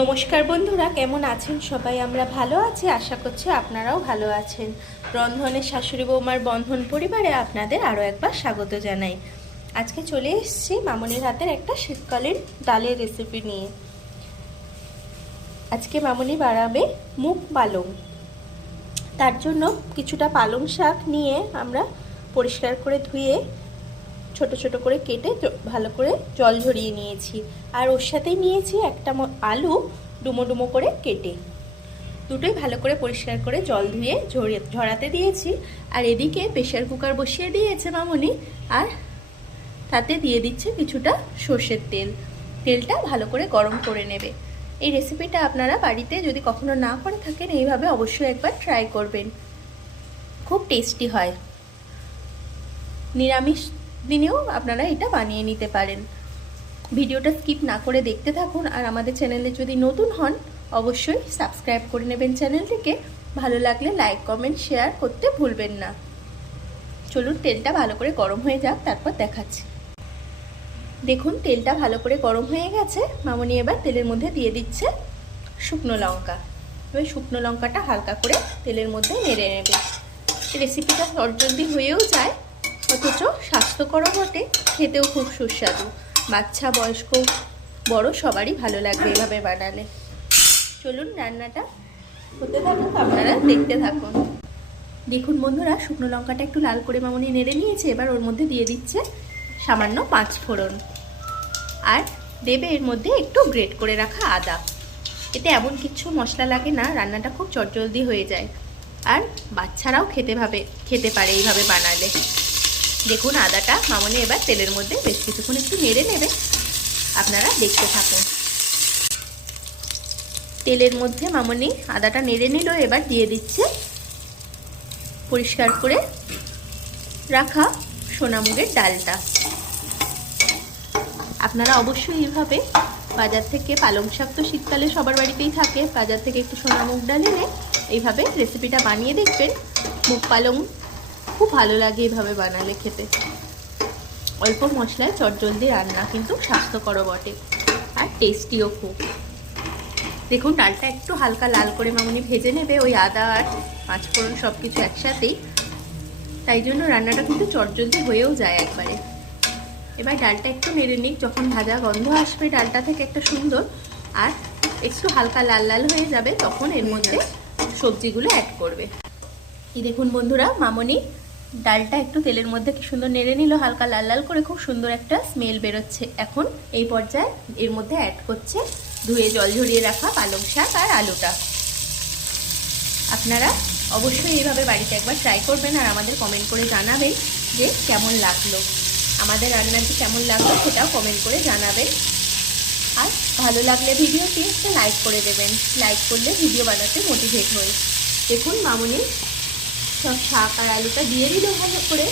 নমস্কার বন্ধুরা, কেমন আছেন সবাই? আমরা ভালো আছি, আশা করছি আপনারাও ভালো আছেন। রন্ধনের শাশুড়ি বৌমার বন্ধন পরিবারে আপনাদের আরও একবার স্বাগত জানাই। আজকে চলে এসেছি মামনির হাতের একটা শীতকালীন ডালের রেসিপি নিয়ে। আজকে মামনি বানাবে মুগ পালং। তার জন্য কিছুটা পালং শাক নিয়ে আমরা পরিষ্কার করে ধুয়ে ছোট ছোট করে কেটে ভালো করে জল ঝরিয়ে নিয়েছি। আর ওর সাথেই নিয়েছি একটা আলু ডুমো ডুমো করে কেটে। দুটোই ভালো করে পরিষ্কার করে জল ধুয়ে ঝরাতে দিয়েছি। আর এদিকে প্রেসার কুকার বসিয়ে দিয়েছে মামনি, আর তাতে দিয়ে দিচ্ছে কিছুটা সর্ষের তেল। তেলটা ভালো করে গরম করে নেবে। এই রেসিপিটা আপনারা বাড়িতে যদি কখনো না করে থাকেন, এইভাবে অবশ্যই একবার ট্রাই করবেন, খুব টেস্টি হয়। নিরামিষ দিনেও আপনারা এটা বানিয়ে নিতে পারেন। ভিডিওটা স্কিপ না করে দেখতে থাকুন। আর আমাদের চ্যানেলে যদি নতুন হন, অবশ্যই সাবস্ক্রাইব করে নেবেন চ্যানেলটিকে। ভালো লাগলে লাইক কমেন্ট শেয়ার করতে ভুলবেন না। চলুন তেলটা ভালো করে গরম হয়ে যাক, তারপর দেখাচ্ছি। দেখুন তেলটা ভালো করে গরম হয়ে গেছে। মামনি এবার তেলের মধ্যে দিয়ে দিচ্ছে শুকনো লঙ্কা। এবার শুকনো লঙ্কাটা হালকা করে তেলের মধ্যে নেড়ে নেবে। রেসিপিটা জলদি হয়েও যায়, অথচ স্বাস্থ্যকর বটে, খেতেও খুব সুস্বাদু। বাচ্চা বয়স্ক বড় সবারই ভালো লাগবে এভাবে বানালে। চলুন রান্নাটা হতে থাকুন, আপনারা দেখতে থাকুন। দেখুন বন্ধুরা, শুকনো লঙ্কাটা একটু লাল করে মামনি নেড়ে নিয়েছে। এবার ওর মধ্যে দিয়ে দিচ্ছে সামান্য 5 ফোড়ন, আর দেবে এর মধ্যে একটু গ্রেট করে রাখা আদা। এতে এমন কিছু মশলা লাগে না, রান্নাটা খুব চটজলদি হয়ে যায়। আর বাচ্চারাও খেতে পারে এইভাবে বানালে। দেখুন আদাটা মামনি এবার তেলের মধ্যে বেশ কিছুক্ষণ একটু নেড়ে নেবে। আপনারা দেখতে থাকুন। তেলের মধ্যে মামনি আদাটা নেড়ে নিল। এবার দিয়ে দিচ্ছে পরিষ্কার করে রাখা সোনামুগের ডালটা। আপনারা অবশ্যই এইভাবে বাজার থেকে, পালং শাক তো শীতকালে সবার বাড়িতেই থাকে, বাজার থেকে একটু সোনামুগ ডাল এনে এইভাবে রেসিপিটা বানিয়ে দেখবেন। মুগ পালং খুব ভালো লাগে এইভাবে বানালে খেতে। অল্প মশলায় চটজলদি রান্না, কিন্তু স্বাস্থ্যকর বটে আর টেস্টিও খুব। দেখুন ডালটা একটু হালকা লাল করে মামনি ভেজে নেবে, ওই আদা আর 5 ফোড়ন সব কিছু একসাথেই। তাই জন্য রান্নাটা কিন্তু চটজলদি হয়েও যায় একবারে। এবার ডালটা একটু নেড়ে নিক, যখন ভাজা গন্ধ আসবে ডালটা থেকে একটা সুন্দর, আর একটু হালকা লাল লাল হয়ে যাবে, তখন এর মধ্যে সবজিগুলো অ্যাড করবে। এই দেখুন বন্ধুরা, মামনি ডালটা একটু তেলের মধ্যে কি সুন্দর নেড়ে নিল, হালকা লাল লাল করে, খুব সুন্দর একটা স্মেল বেরোচ্ছে। এখন এই পর্যায়ে এর মধ্যে অ্যাড করছে ধুয়ে জল ঝরিয়ে রাখা পালং শাক আর আলুটা। আপনারা অবশ্যই এইভাবে বাড়িতে একবার ট্রাই করবেন, আর আমাদের কমেন্ট করে জানাবেন যে কেমন লাগলো। আমাদের রান্নাটি কেমন লাগলো সেটাও কমেন্ট করে জানাবেন। আর ভালো লাগলে ভিডিওটি একটা লাইক করে দেবেন। লাইক করলে ভিডিও বানাতে মোটিভেট হই। দেখুন মামনি সব শাক আর আলুটা দিয়ে দিল ভালো করে।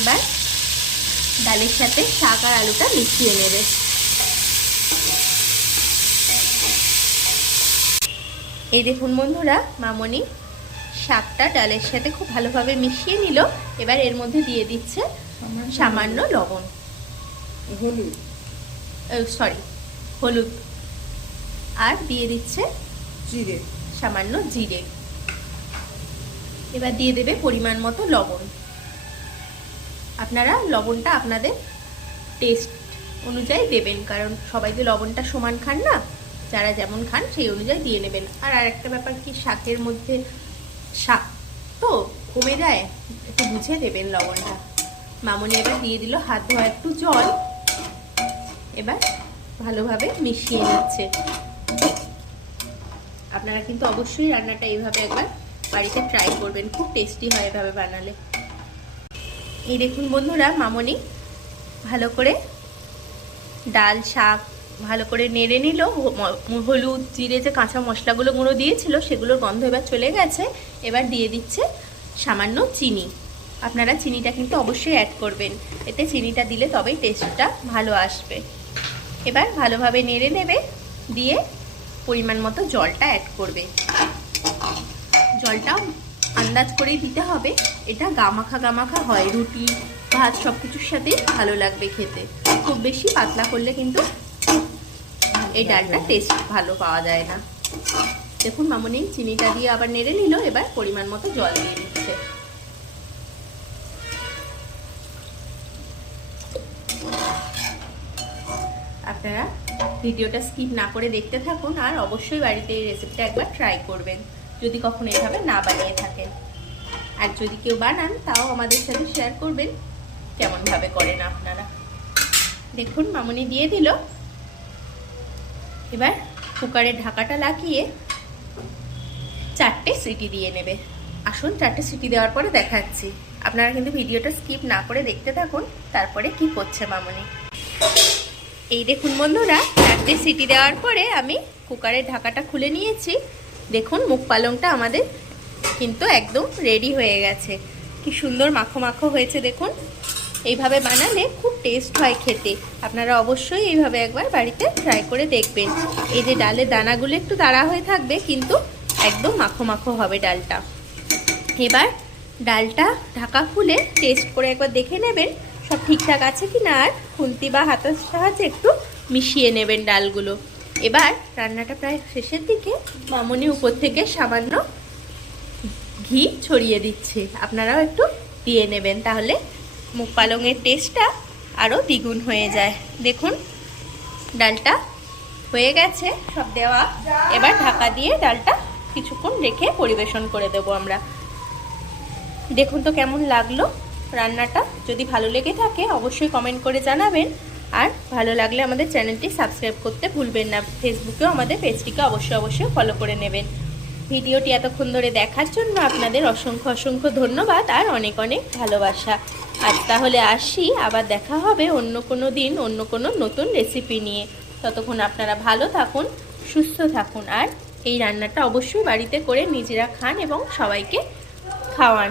এবার ডালের সাথে শাক আর আলুটা মিশিয়ে নেবে। এই দেখুন বন্ধুরা, মামনি শাকটা ডালের সাথে খুব ভালোভাবে মিশিয়ে নিল। এবার এর মধ্যে দিয়ে দিচ্ছে সামান্য লবণ, হলুদ, আর দিয়ে দিচ্ছে জিরে, সামান্য জিরে। এবার দিয়ে দেবে পরিমাণ মতো লবণ। আপনারা লবণটা আপনাদের টেস্ট অনুযায়ী দেবেন, কারণ সবাই তো লবণটা সমান খান না, যারা যেমন খান সেই অনুযায়ী দিয়ে নেবেন। আর আরেকটা ব্যাপার কি, শাকের মধ্যে শাক তো কমে যায়, একটু বুঝে দেবেন লবণটা। মামনি এবার দিয়ে দিল হাত ধোয়া একটু জল। এবার ভালোভাবে মিশিয়ে নিচ্ছে। আপনারা কিন্তু অবশ্যই রান্নাটা এইভাবে একবার বাড়িতে ট্রাই করবেন, খুব টেস্টি হয় এভাবে বানালে। এই দেখুন বন্ধুরা, মামনি ভালো করে ডাল শাক ভালো করে নেড়ে নিল। হলুদ জিরে যে কাঁচা মশলাগুলো গুঁড়ো দিয়েছিল, সেগুলোর গন্ধ এবার চলে গেছে। এবার দিয়ে দিচ্ছে সামান্য চিনি। আপনারা চিনিটা কিন্তু অবশ্যই অ্যাড করবেন, এতে চিনিটা দিলে তবেই টেস্টটা ভালো আসবে। এবার ভালোভাবে নেড়ে নেবে, দিয়ে পরিমাণ মতো জলটা অ্যাড করবে। জলটা আন্দাজ করেই দিতে হবে, এটা গামাখা গামাখা হয়, রুটি ভাত সব কিছুর সাথেই ভালো লাগবে খেতে। খুব বেশি পাতলা করলে কিন্তু এই ডালটা টেস্ট ভালো পাওয়া যায় না। দেখুন মামনি চিনিটা দিয়ে আবার নেড়ে নিল, এবার পরিমাণ মতো জল দিয়ে দিচ্ছে। আপনারা ভিডিওটা স্কিপ না করে দেখতে থাকুন আর অবশ্যই বাড়িতে এই রেসিপিটা একবার ট্রাই করবেন যদি কখনো এভাবে না বানিয়ে থাকেন। আর যদি কেউ বানান তাও আমাদের সাথে শেয়ার করবেন কেমনভাবে করেন আপনারা। দেখুন মামনি দিয়ে দিল, এবার কুকারের ঢাকাটা লাগিয়ে 4টে সিটি দিয়ে নেবে। আসুন 4টে সিটি দেওয়ার পরে দেখাচ্ছি। আপনারা কিন্তু ভিডিওটা স্কিপ না করে দেখতে থাকুন তারপরে কি করছে মামনি। এই দেখুন বন্ধুরা, 4টে সিটি দেওয়ার পরে আমি কুকারের ঢাকাটা খুলে নিয়েছি। দেখুন মুখ পালংটা আমাদের কিন্তু একদম রেডি হয়ে গেছে। কি সুন্দর মাখো মাখো হয়েছে দেখুন। এইভাবে বানালে খুব টেস্ট হয় খেতে। আপনারা অবশ্যই এইভাবে একবার বাড়িতে ট্রাই করে দেখবেন। এই যে ডালের দানাগুলো একটু দাঁড়া হয়ে থাকবে কিন্তু একদম মাখো মাখো হবে ডালটা। এবার ডালটা ঢাকা খুলে টেস্ট করে একবার দেখে নেবেন সব ঠিকঠাক আছে কি না, আর খুন্তি বা হাতের সাহায্যে একটু মিশিয়ে নেবেন ডালগুলো। এবার রান্নাটা প্রায় শেষের দিকে মামনি উপর থেকে সামান্য ঘি ছড়িয়ে দিচ্ছে। আপনারাও একটু দিয়ে নেবেন, তাহলে মুগ পালংয়ের টেস্টটা আরও দ্বিগুণ হয়ে যায়। দেখুন ডালটা হয়ে গেছে সব দেওয়া। এবার ঢাকা দিয়ে ডালটা কিছুক্ষণ রেখে পরিবেশন করে দেব আমরা। দেখুন তো কেমন লাগলো রান্নাটা। যদি ভালো লেগে থাকে অবশ্যই কমেন্ট করে জানাবেন, আর ভালো লাগলে আমাদের চ্যানেলটি সাবস্ক্রাইব করতে ভুলবেন না। ফেসবুকেও আমাদের পেজটিকে অবশ্যই ফলো করে নেবেন। ভিডিওটি এতক্ষণ ধরে দেখার জন্য আপনাদের অসংখ্য অসংখ্য ধন্যবাদ আর অনেক অনেক ভালোবাসা। আজ তাহলে আসি, আবার দেখা হবে অন্য কোনো দিন অন্য কোনো নতুন রেসিপি নিয়ে। ততক্ষণ আপনারা ভালো থাকুন, সুস্থ থাকুন, আর এই রান্নাটা অবশ্যই বাড়িতে করে নিজেরা খান এবং সবাইকে খাওয়ান।